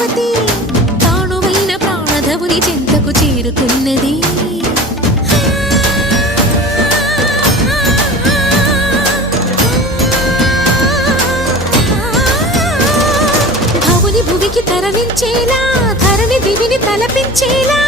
పార్వతి తానువైన ప్రాణధవుని చెంతకు చేరుతున్నది. భువికి తరలించేలా ధరణి దివిని తలపించేలా